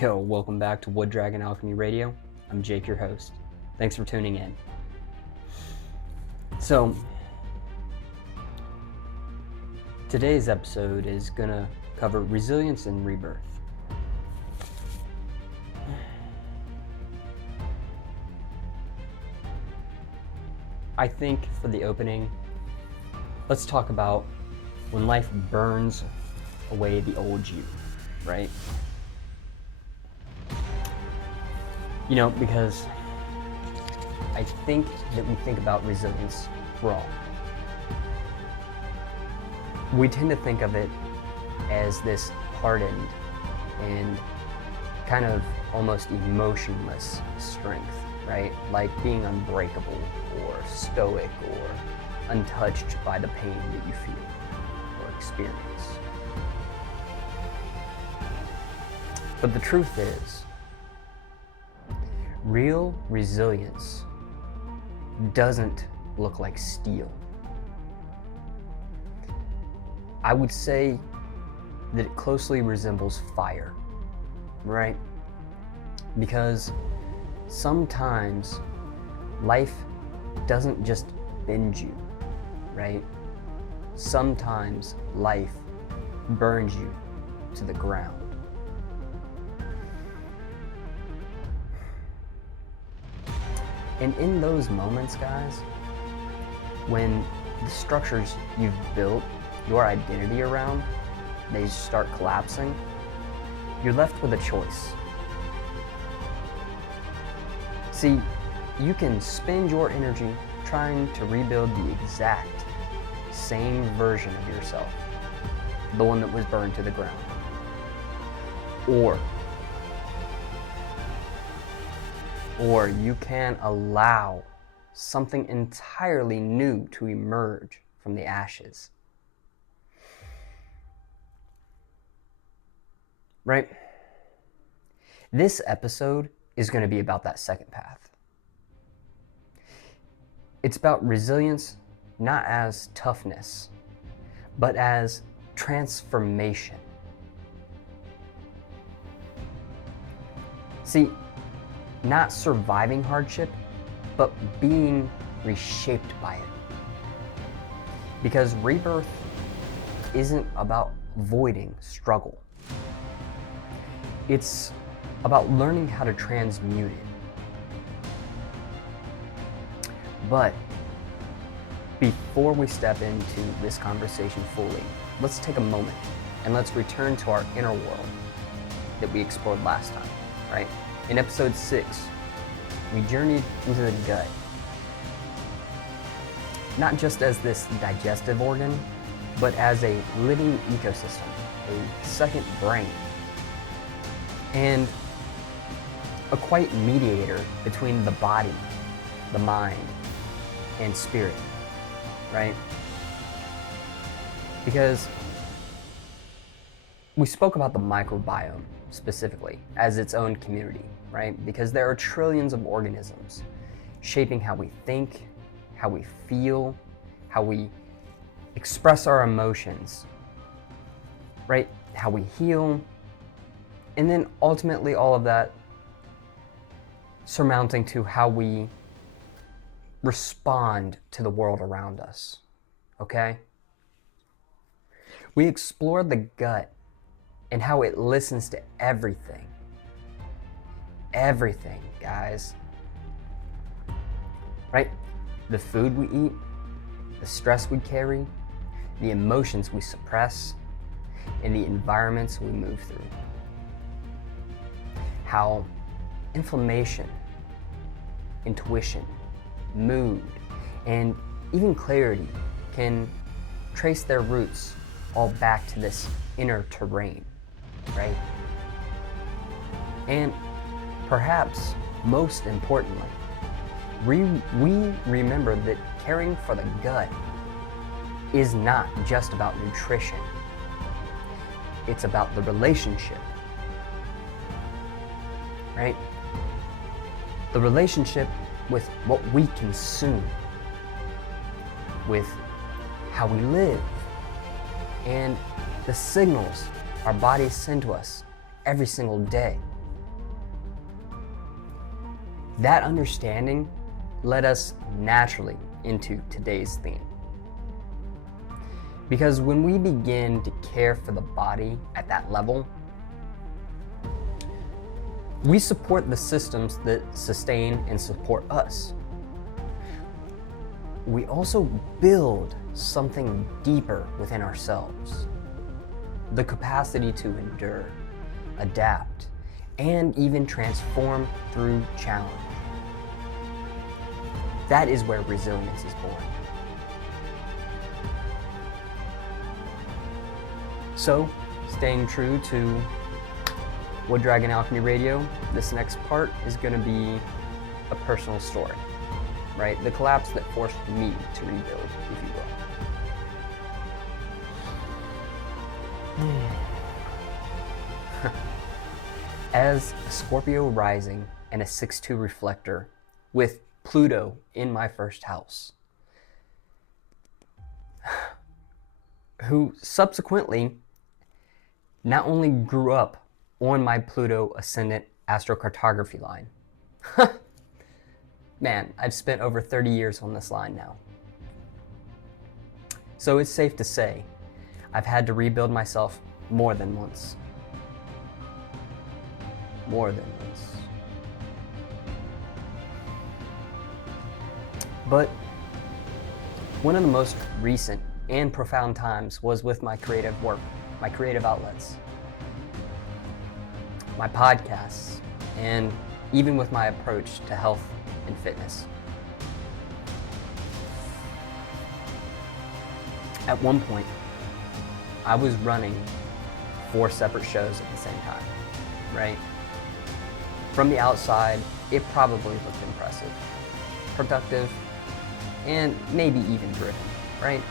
Yo, welcome back to Wood Dragon Alchemy Radio. I'm Jake, your host. Thanks for tuning in. So, today's episode is gonna cover resilience and rebirth. I think for the opening, let's talk about when life burns away the old you, right? You know, because I think that we think about resilience wrong. We tend to think of it as this hardened and kind of almost emotionless strength, right? Like being unbreakable or stoic or untouched by the pain that you feel or experience. But the truth is, real resilience doesn't look like steel. I would say that it closely resembles fire, right? Because sometimes life doesn't just bend you, right? Sometimes life burns you to the ground. And in those moments, guys, when the structures you've built your identity around, they start collapsing, you're left with a choice. See, you can spend your energy trying to rebuild the exact same version of yourself, the one that was burned to the ground. Or you can allow something entirely new to emerge from the ashes. Right? This episode is going to be about that second path. It's about resilience not as toughness, but as transformation. See, not surviving hardship, but being reshaped by it. Because rebirth isn't about avoiding struggle. It's about learning how to transmute it. But before we step into this conversation fully, let's take a moment and let's return to our inner world that we explored last time, right? In episode 6, we journeyed into the gut, not just as this digestive organ, but as a living ecosystem, a second brain, and a quiet mediator between the body, the mind, and spirit, right? Because we spoke about the microbiome specifically as its own community, right? Because there are trillions of organisms shaping how we think, how we feel, how we express our emotions, right? How we heal, and then ultimately all of that surmounting to how we respond to the world around us, okay? We explored the gut and how it listens to everything. Everything, guys. Right? The food we eat, the stress we carry, the emotions we suppress, and the environments we move through. How inflammation, intuition, mood, and even clarity can trace their roots all back to this inner terrain, right? And perhaps most importantly, we remember that caring for the gut is not just about nutrition. It's about the relationship, right? The relationship with what we consume, with how we live, and the signals our bodies send to us every single day, That understanding led us naturally into today's theme. Because when we begin to care for the body at that level, we support the systems that sustain and support us. We also build something deeper within ourselves. The capacity to endure, adapt, and even transform through challenge. That is where resilience is born. So, staying true to Wood Dragon Alchemy Radio, this next part is going to be a personal story, right? The collapse that forced me to rebuild, if you will. As a Scorpio rising and a 6-2 reflector with Pluto in my first house, who subsequently not only grew up on my Pluto ascendant astrocartography line. Man, I've spent over 30 years on this line now. So it's safe to say I've had to rebuild myself more than once. More than once. But one of the most recent and profound times was with my creative work, my creative outlets, my podcasts, and even with my approach to health and fitness. At one point, I was running 4 separate shows at the same time, right? From the outside, it probably looked impressive, productive, and maybe even driven, right?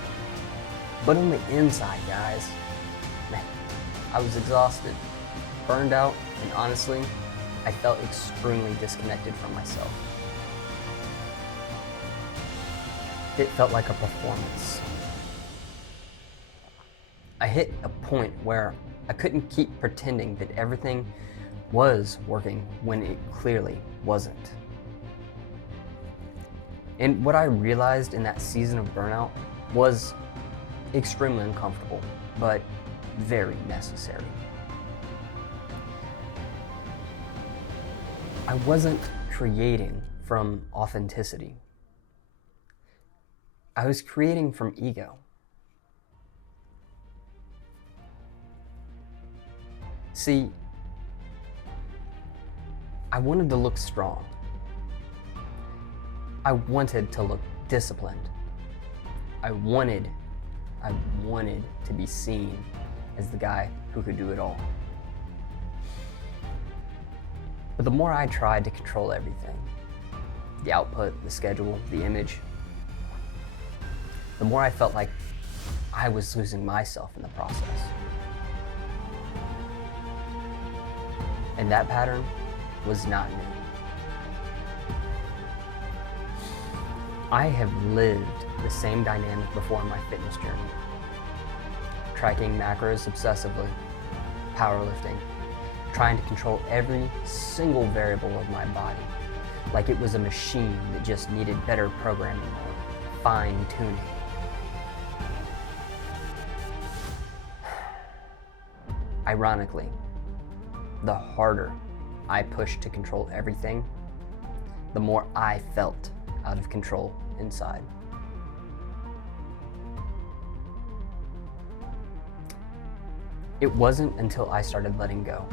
But on the inside, guys, man, I was exhausted, burned out, and honestly, I felt extremely disconnected from myself. It felt like a performance. I hit a point where I couldn't keep pretending that everything was working when it clearly wasn't. And what I realized in that season of burnout was extremely uncomfortable, but very necessary. I wasn't creating from authenticity. I was creating from ego. See, I wanted to look strong. I wanted to look disciplined. I wanted to be seen as the guy who could do it all. But the more I tried to control everything, the output, the schedule, the image, the more I felt like I was losing myself in the process. And that pattern was not new. I have lived the same dynamic before in my fitness journey. Tracking macros obsessively, powerlifting, trying to control every single variable of my body, like it was a machine that just needed better programming or fine tuning. Ironically, the harder I pushed to control everything, the more I felt out of control inside. It wasn't until I started letting go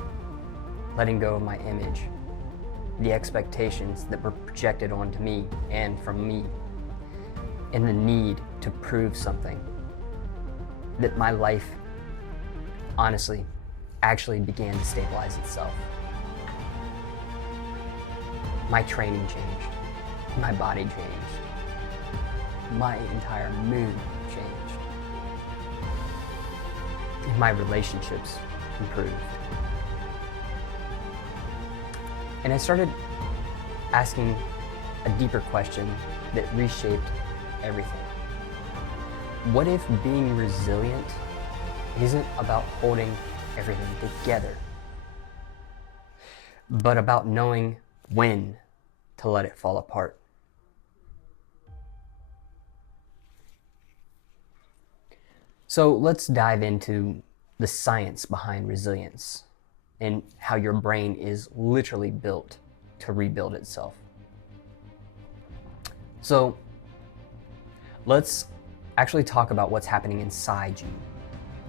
of my image, the expectations that were projected onto me and from me, and the need to prove something, that my life, honestly, actually began to stabilize itself. My training changed, my body changed, my entire mood changed, and my relationships improved. And I started asking a deeper question that reshaped everything. What if being resilient isn't about holding everything together, but about knowing when to let it fall apart. So let's dive into the science behind resilience and how your brain is literally built to rebuild itself. So let's actually talk about what's happening inside you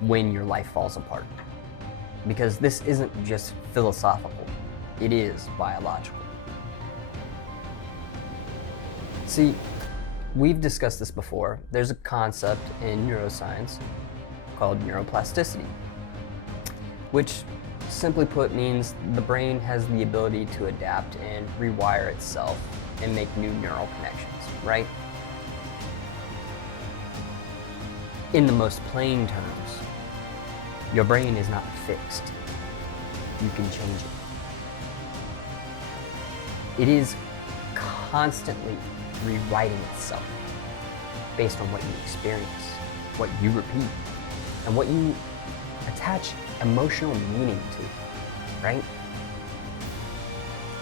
when your life falls apart. Because this isn't just philosophical, it is biological. See, we've discussed this before. There's a concept in neuroscience called neuroplasticity, which simply put means the brain has the ability to adapt and rewire itself and make new neural connections, right? In the most plain terms, your brain is not fixed. You can change it. It is constantly rewriting itself based on what you experience, what you repeat, and what you attach emotional meaning to, right?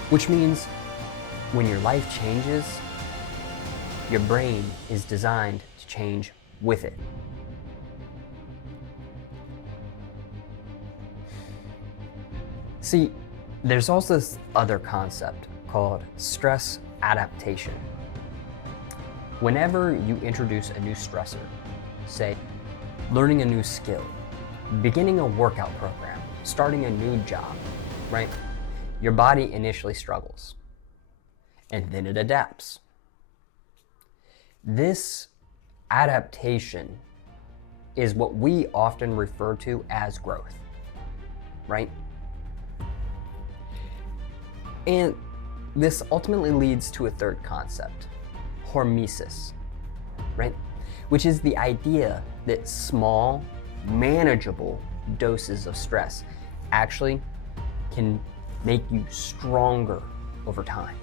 Which means when your life changes, your brain is designed to change with it. See, there's also this other concept called stress adaptation. Whenever you introduce a new stressor, say learning a new skill, beginning a workout program, starting a new job, right? Your body initially struggles, and then it adapts. This adaptation is what we often refer to as growth, right? And this ultimately leads to a third concept, hormesis, right? Which is the idea that small, manageable doses of stress actually can make you stronger over time.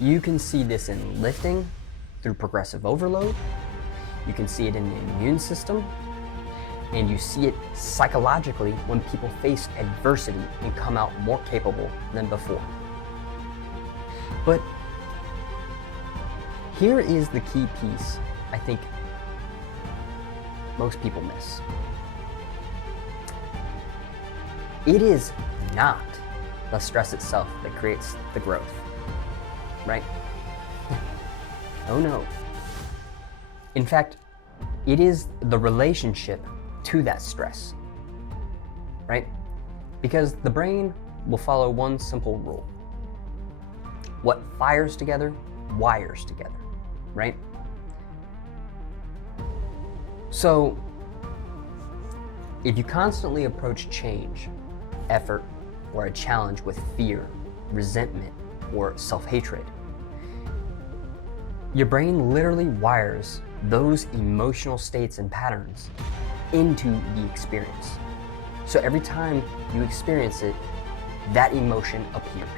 You can see this in lifting through progressive overload. You can see it in the immune system. And you see it psychologically when people face adversity and come out more capable than before. But here is the key piece I think most people miss. It is not the stress itself that creates the growth, right? Oh no. In fact, it is the relationship to that stress, right? Because the brain will follow one simple rule. What fires together, wires together, right? So, if you constantly approach change, effort, or a challenge with fear, resentment, or self-hatred, your brain literally wires those emotional states and patterns into the experience. So every time you experience it, that emotion appears.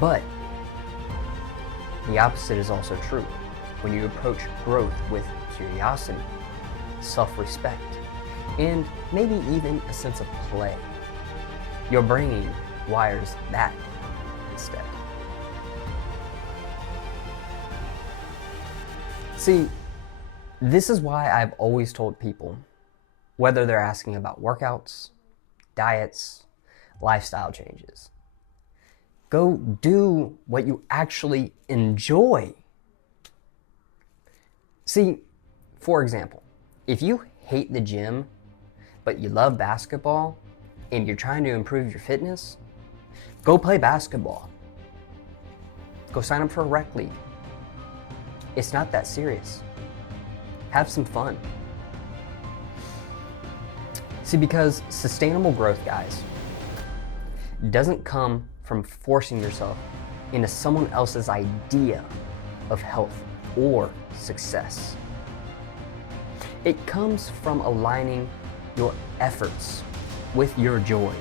But the opposite is also true. When you approach growth with curiosity, self-respect, and maybe even a sense of play, your brain wires that instead. See, this is why I've always told people, whether they're asking about workouts, diets, lifestyle changes, go do what you actually enjoy. See, for example, if you hate the gym, but you love basketball and you're trying to improve your fitness, go play basketball. Go sign up for a rec league. It's not that serious. Have some fun. See, because sustainable growth, guys, doesn't come from forcing yourself into someone else's idea of health or success. It comes from aligning your efforts with your joys,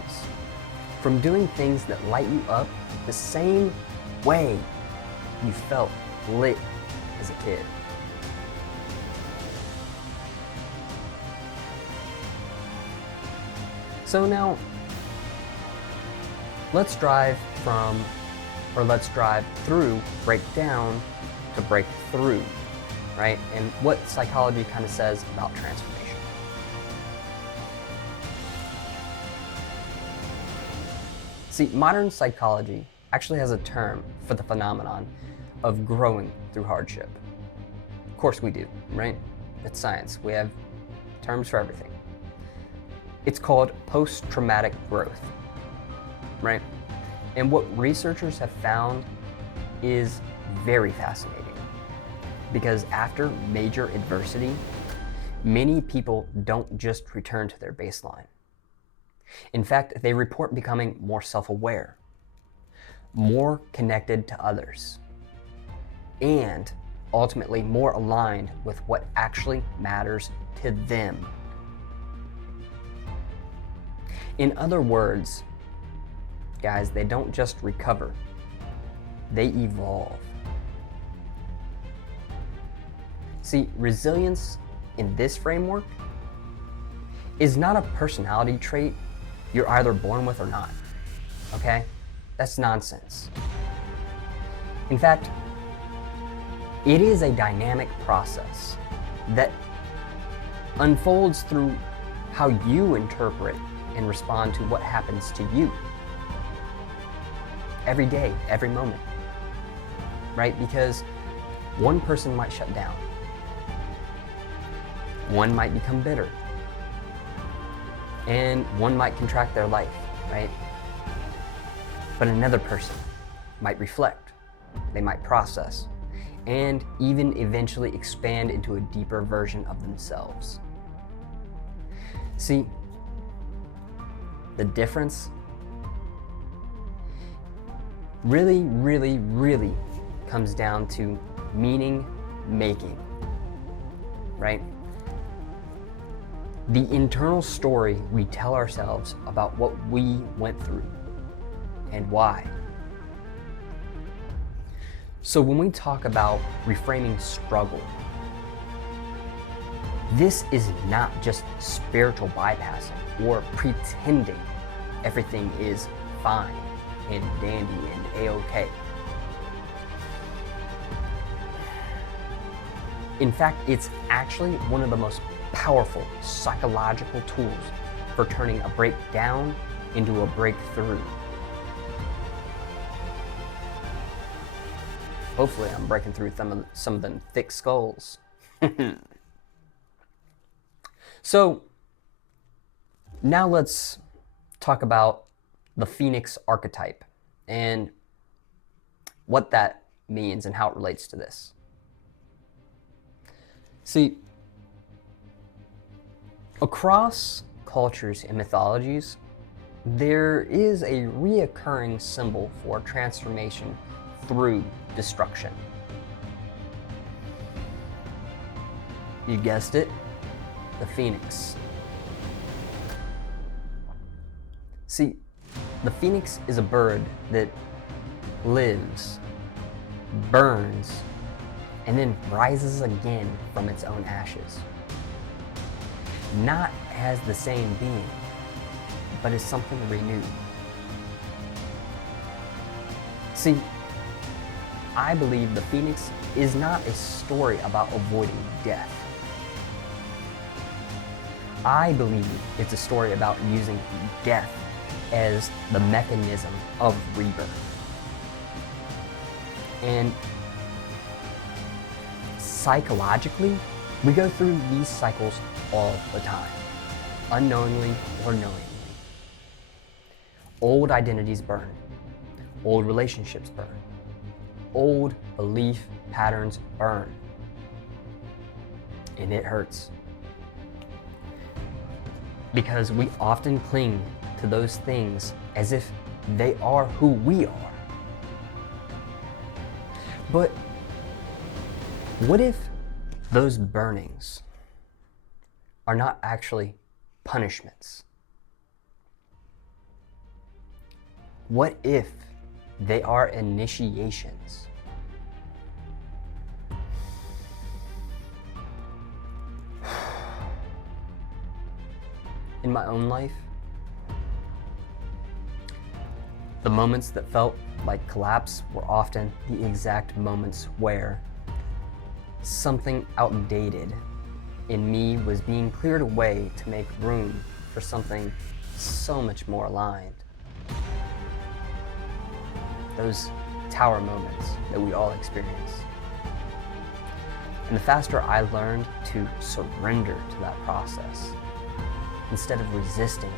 from doing things that light you up the same way you felt lit as a kid. So now, Let's drive through, break down to break through, right? And what psychology kind of says about transformation. See, modern psychology actually has a term for the phenomenon of growing through hardship. Of course we do, right? It's science. We have terms for everything. It's called post-traumatic growth, right? And what researchers have found is very fascinating, because after major adversity, many people don't just return to their baseline. In fact, they report becoming more self-aware, more connected to others, and ultimately more aligned with what actually matters to them. In other words, guys, they don't just recover, they evolve. See, resilience in this framework is not a personality trait you're either born with or not, okay? That's nonsense. In fact, it is a dynamic process that unfolds through how you interpret and respond to what happens to you every day, every moment, right? Because one person might shut down, one might become bitter, and one might contract their life, right? But another person might reflect, they might process, and even eventually expand into a deeper version of themselves. See, the difference really comes down to meaning making, right? The internal story we tell ourselves about what we went through and why. So when we talk about reframing struggle, this is not just spiritual bypassing or pretending everything is fine and dandy and a-okay. In fact, it's actually one of the most powerful psychological tools for turning a breakdown into a breakthrough. Hopefully I'm breaking through some of them thick skulls. So now let's talk about the Phoenix archetype and what that means and how it relates to this. See, across cultures and mythologies, there is a reoccurring symbol for transformation through destruction. You guessed it, the phoenix. See, the phoenix is a bird that lives, burns, and then rises again from its own ashes. Not as the same being, but as something renewed. See, I believe the phoenix is not a story about avoiding death. I believe it's a story about using death as the mechanism of rebirth. And psychologically, we go through these cycles all the time, unknowingly or knowingly. Old identities burn, old relationships burn, old belief patterns burn, and it hurts. Because we often cling to those things as if they are who we are. But what if those burnings are not actually punishments? What if they are initiations? In my own life, The moments that felt like collapse were often the exact moments where something outdated in me was being cleared away to make room for something so much more aligned. Those tower moments that we all experience. And the faster I learned to surrender to that process, instead of resisting,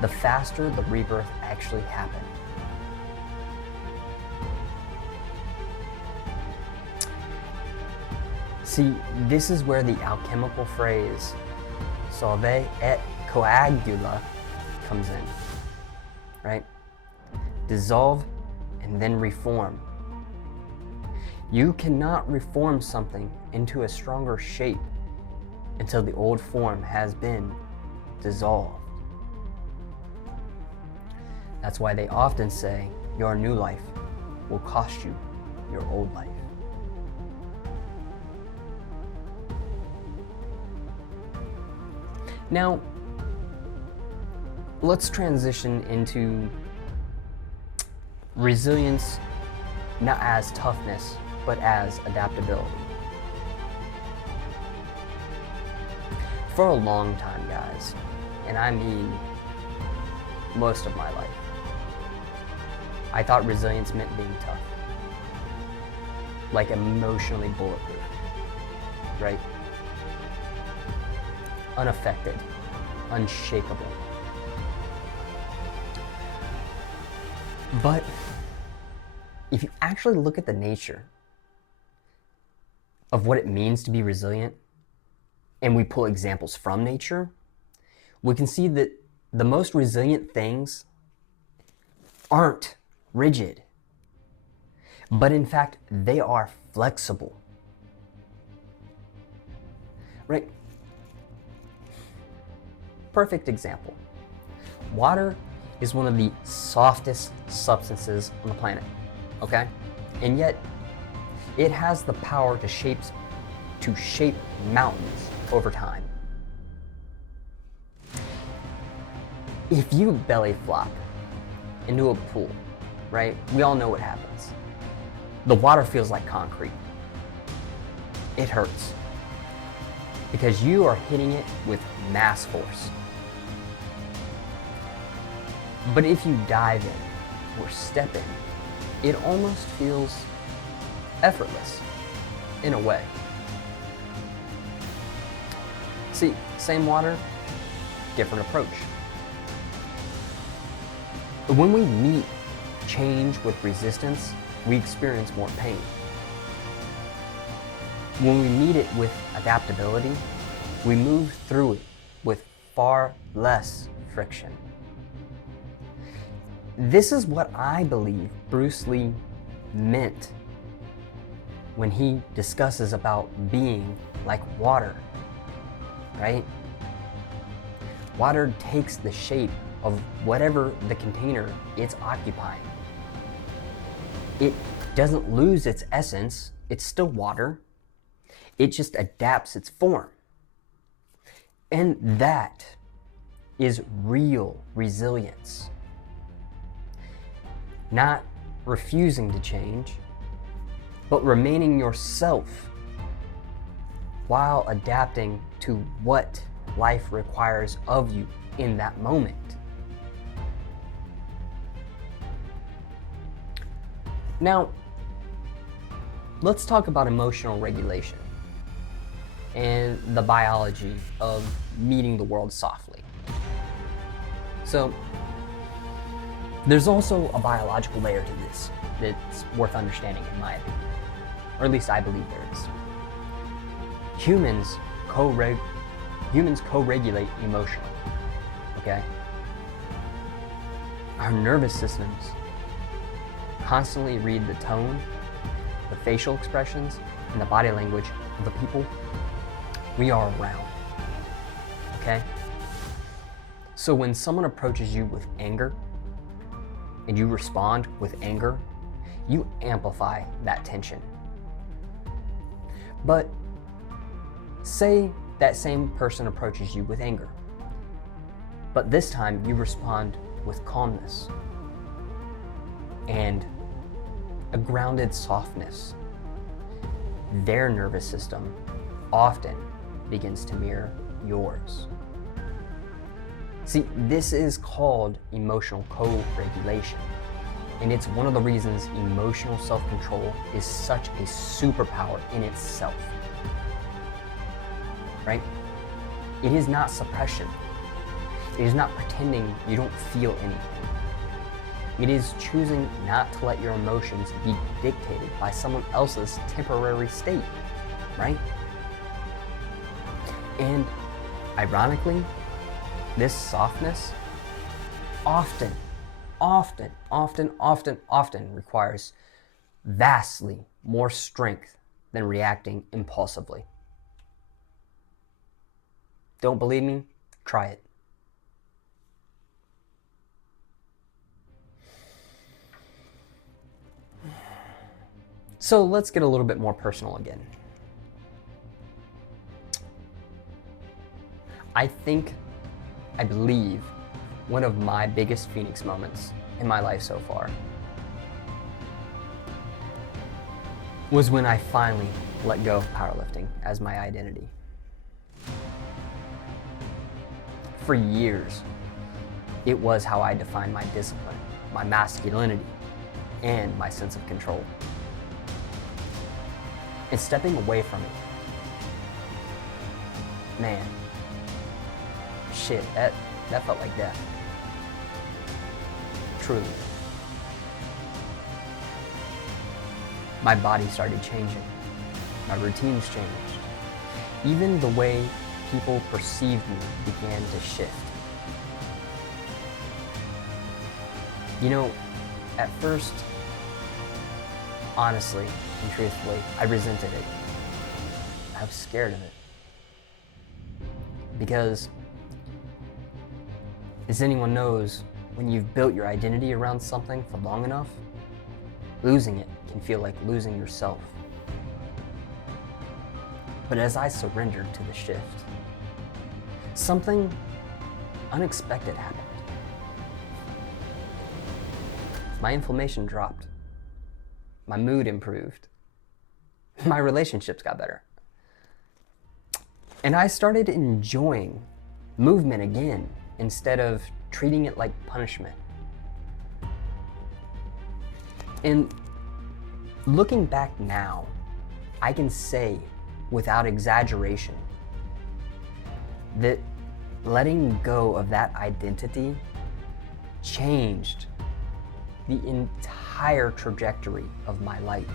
the faster the rebirth actually happened. See, this is where the alchemical phrase solve et coagula comes in, right? Dissolve and then reform. You cannot reform something into a stronger shape until the old form has been dissolved. That's why they often say your new life will cost you your old life. Now, let's transition into resilience, not as toughness, but as adaptability. For a long time, guys, and I mean most of my life, I thought resilience meant being tough, like emotionally bulletproof, right? Unaffected, unshakable. But if you actually look at the nature of what it means to be resilient, and we pull examples from nature, we can see that the most resilient things aren't rigid, but in fact, they are flexible, right? Perfect example. Water is one of the softest substances on the planet, okay? And yet, it has the power to shape mountains over time. If you belly flop into a pool, right? We all know what happens. The water feels like concrete. It hurts because you are hitting it with mass force. But if you dive in or step in, it almost feels effortless in a way. See, same water, different approach. When we meet change with resistance, we experience more pain. When we meet it with adaptability, we move through it with far less friction. This is what I believe Bruce Lee meant when he discusses about being like water, right? Water takes the shape of whatever the container it's occupying. It doesn't lose its essence, it's still water. It just adapts its form. And that is real resilience. Not refusing to change, but remaining yourself while adapting to what life requires of you in that moment. Now, let's talk about emotional regulation and the biology of meeting the world softly. So, there's also a biological layer to this that's worth understanding, in my opinion, or at least I believe there is. Humans co-regulate emotionally, okay? Our nervous systems constantly read the tone, the facial expressions, and the body language of the people we are around, okay? So when someone approaches you with anger, and you respond with anger, you amplify that tension. But say that same person approaches you with anger, but this time you respond with calmness. and a grounded softness, their nervous system often begins to mirror yours. See, this is called emotional co-regulation, and it's one of the reasons emotional self-control is such a superpower in itself, right? It is not suppression. It is not pretending you don't feel anything. It is choosing not to let your emotions be dictated by someone else's temporary state, right? And ironically, this softness often requires vastly more strength than reacting impulsively. Don't believe me? Try it. So let's get a little bit more personal again. I believe one of my biggest Phoenix moments in my life so far was when I finally let go of powerlifting as my identity. For years, it was how I defined my discipline, my masculinity, and my sense of control. And stepping away from it, man, shit, that felt like death. Truly. My body started changing. My routines changed. Even the way people perceived me began to shift. You know, at first, honestly and truthfully, I resented it. I was scared of it. Because, as anyone knows, when you've built your identity around something for long enough, losing it can feel like losing yourself. But as I surrendered to the shift, something unexpected happened. My inflammation dropped. My mood improved. My relationships got better. And I started enjoying movement again instead of treating it like punishment. And looking back now, I can say without exaggeration that letting go of that identity changed the entire trajectory of my life.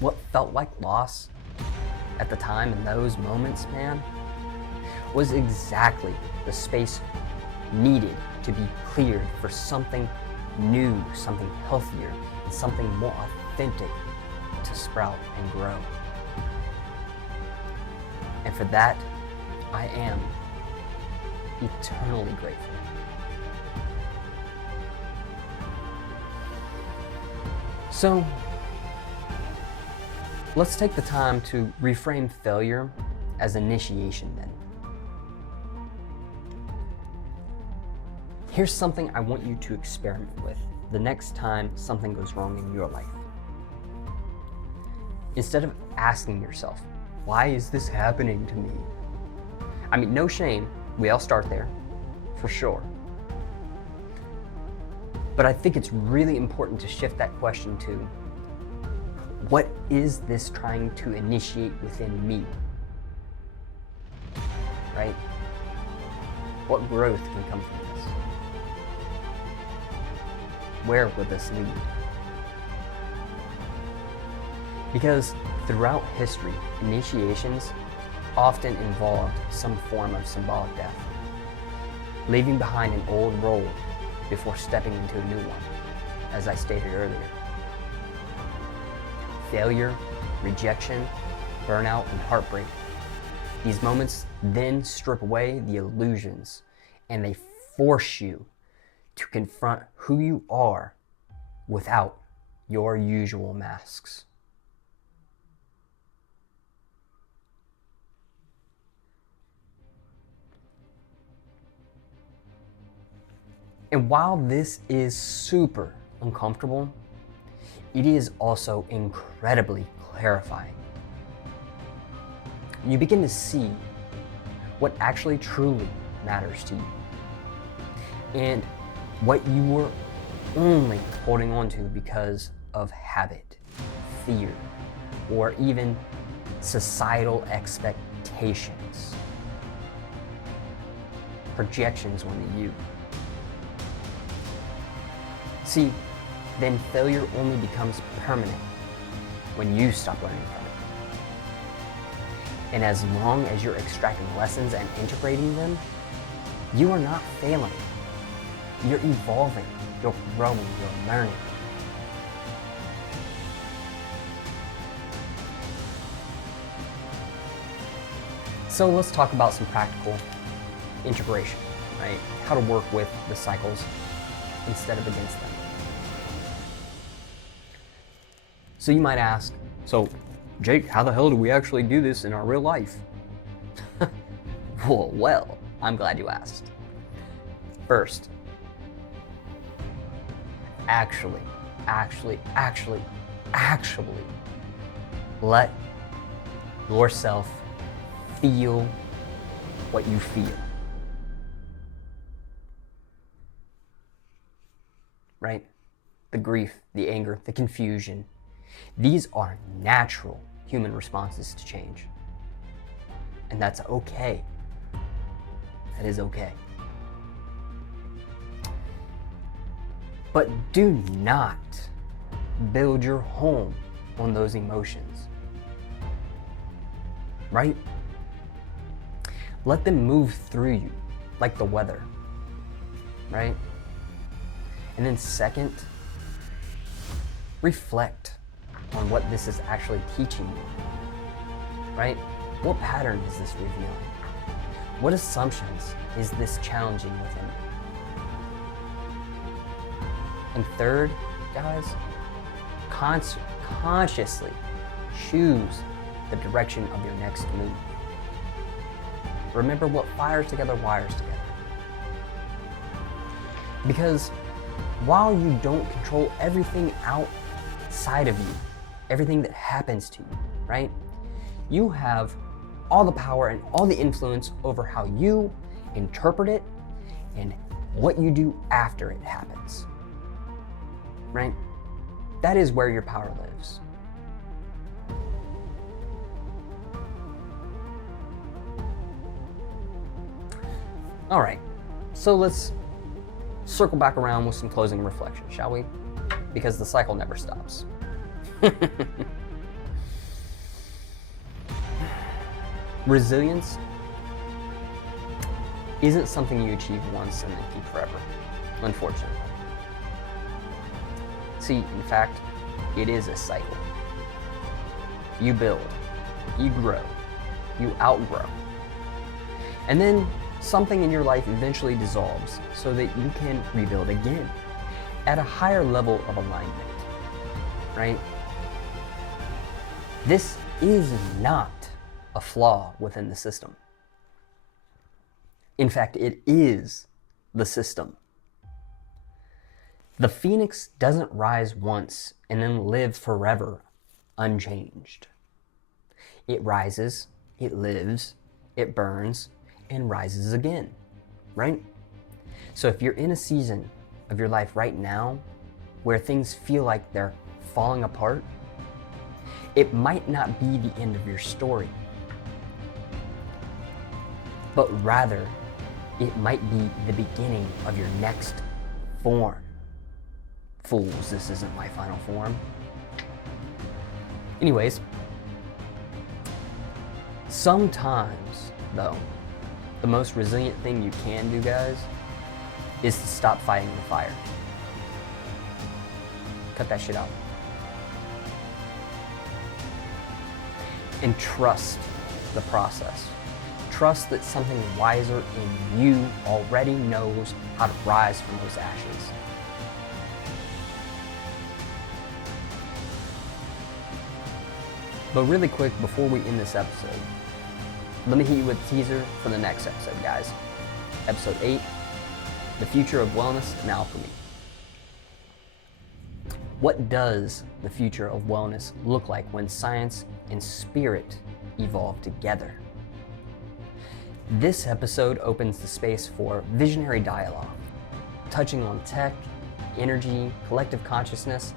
What felt like loss at the time in those moments, man, was exactly the space needed to be cleared for something new, something healthier, and something more authentic to sprout and grow. And for that, I am eternally grateful. So, let's take the time to reframe failure as initiation then. Here's something I want you to experiment with the next time something goes wrong in your life. Instead of asking yourself, why is this happening to me? I mean, no shame, we all start there, for sure. But I think it's really important to shift that question to, what is this trying to initiate within me? Right? What growth can come from this? Where will this lead? Because throughout history, initiations often involved some form of symbolic death, leaving behind an old role before stepping into a new one, as I stated earlier. Failure, rejection, burnout, and heartbreak. These moments then strip away the illusions and they force you to confront who you are without your usual masks. And while this is super uncomfortable, it is also incredibly clarifying. You begin to see what actually truly matters to you and what you were only holding on to because of habit, fear, or even societal expectations, projections onto you. See, then failure only becomes permanent when you stop learning from it. And as long as you're extracting lessons and integrating them, you are not failing. You're evolving, you're growing, you're learning. So let's talk about some practical integration, right? How to work with the cycles instead of against them. So you might ask, so Jake, how the hell do we actually do this in our real life? Well, I'm glad you asked. First, actually, let yourself feel what you feel. Right? The grief, the anger, the confusion. These are natural human responses to change. And that's okay. That is okay. But do not build your home on those emotions. Right? Let them move through you like the weather. Right? And then second, reflect on what this is actually teaching you, right? What pattern is this revealing? What assumptions is this challenging within you? And third, guys, consciously choose the direction of your next move. Remember, what fires together wires together. Because while you don't control everything outside of you, everything that happens to you, right? You have all the power and all the influence over how you interpret it and what you do after it happens, right? That is where your power lives. All right, so let's circle back around with some closing reflection, shall we? Because the cycle never stops. Resilience isn't something you achieve once and then keep forever, unfortunately. See, in fact, it is a cycle. You build, you grow, you outgrow, and then something in your life eventually dissolves so that you can rebuild again at a higher level of alignment, right? This is not a flaw within the system. In fact, it is the system. The phoenix doesn't rise once and then live forever unchanged. It rises, it lives, it burns, and rises again, right? So if you're in a season of your life right now where things feel like they're falling apart, it might not be the end of your story, but rather it might be the beginning of your next form. Fools, this isn't my final form. Anyways, sometimes, though, the most resilient thing you can do, guys, is to stop fighting the fire. Cut that shit out. And trust the process. Trust that something wiser in you already knows how to rise from those ashes. But really quick, before we end this episode, let me hit you with a teaser for the next episode, guys. Episode 8, the future of wellness and alchemy. What does the future of wellness look like when science and spirit evolve together? This episode opens the space for visionary dialogue, touching on tech, energy, collective consciousness,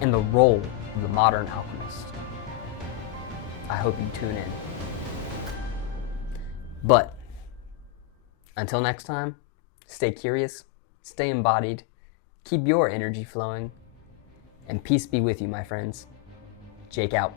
and the role of the modern alchemist. I hope you tune in. But until next time, stay curious, stay embodied, keep your energy flowing, and peace be with you, my friends. Jake out.